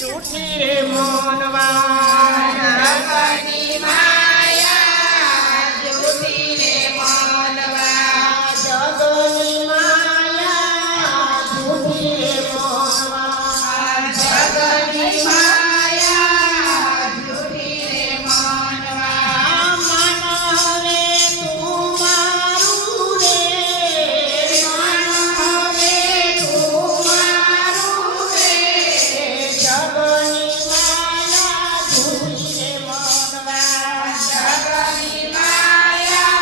જૂઠી રે મોનવા જગની માયા જૂઠી રે મોનવા જગની માયા જૂઠી રે મોનવા જગની માયા જૂઠી રે મોનવા માનવે તું મારું રે માનવે તું મારું રે જગની માયા જૂઠી રે મોનવા જગની માયા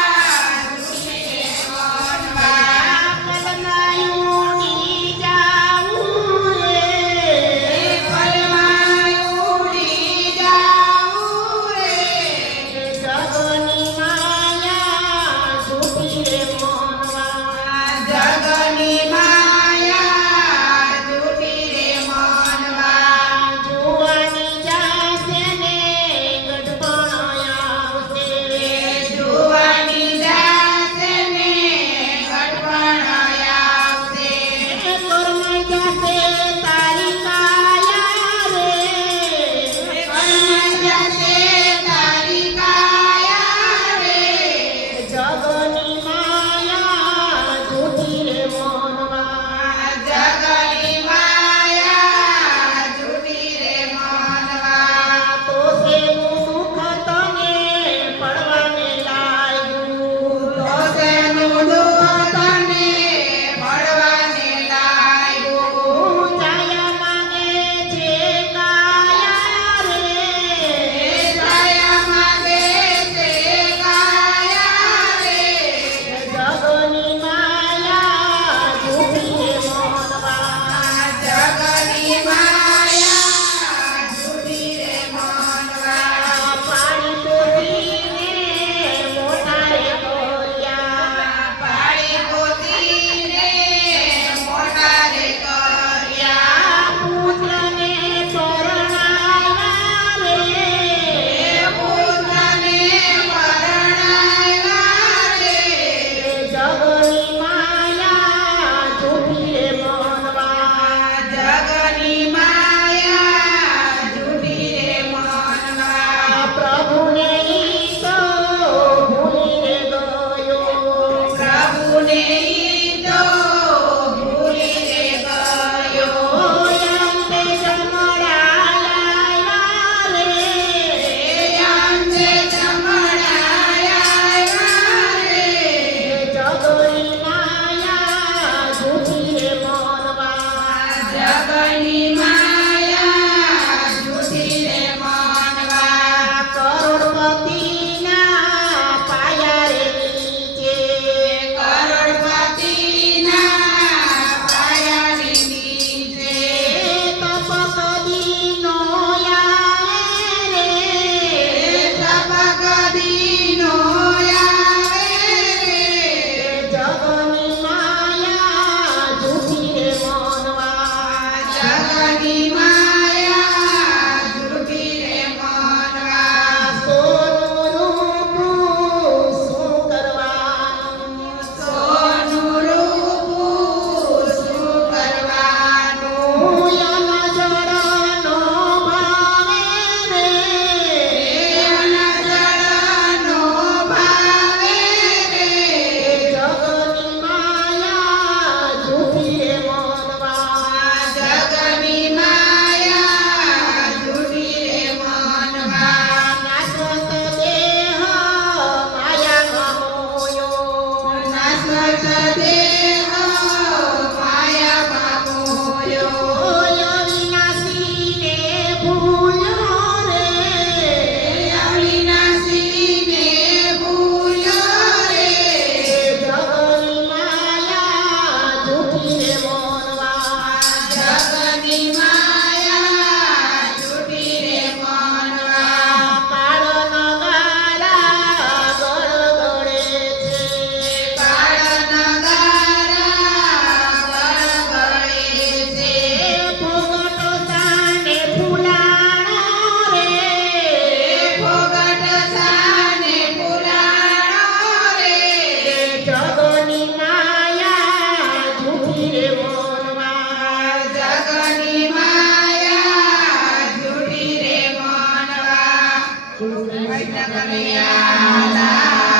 જૂઠી રે મોનવા કલનાયુની જાવું રે ફળમાં ઉડી જાવું રે જગની માયા જૂઠી રે મોનવા જગની માયા જૂઠી રે મોનવા જુવાની જાશે ને ગઢપણ આવશે જુવાની જાશે ને ઘટપણ આવશે કર્મ જાશે તારી કાયા રે કર્મ જશે તારી કાયા રે જગની માયા જૂઠી રે મોનવા જગની માયા જૂઠી રે મોનવા તો તેનું દુઃખ તને પડવાને લાગ્યું તો તેનું દુઃખ તને મળવાને લાગ્યું જાયા માંગે છે કાયા રે દયા માંગે છે કાયા રે જગની માયા જૂઠી રે મોનવા જગની માયા જૂઠી રે મોનવા પાણી પોતીને મોટા રે કર્યા પાળી પોતીને મોટા રે કર્યા પુત્રને પરણાવ્યા રે પુત્રને પરણાવ્યા રે જગની માયા જૂઠી રે મોનવા જગની માયા જૂઠી રે મોનવા પ્રભુને ઈ તો ભૂલી રે ગયો પ્રભુને ઈ તો ભૂલી રે ગયો અંતે જમણાયા રે અંતે જમણાયા રે જગની માયા જૂઠી રે મોનવા જગની માયા જૂઠી રે મોનવા કરોડપતિના પાયા રે નીચે કરોડપતિના પાયાની નીચે તપ કદી નો આવે રે તપકદીનો આવે રે જગની માયા જૂઠી રે મોનવા જગની માયા જૂઠી રે મોનવા સોનું રૂપું શું કરવાનું સોનું રૂપું શું કરવાનું યમ જડનો ભાવે રે જળનો ભાવે રે જગની માયા જૂઠી રે મોનવા જગની માયા કૃષ્ણ કનૈયા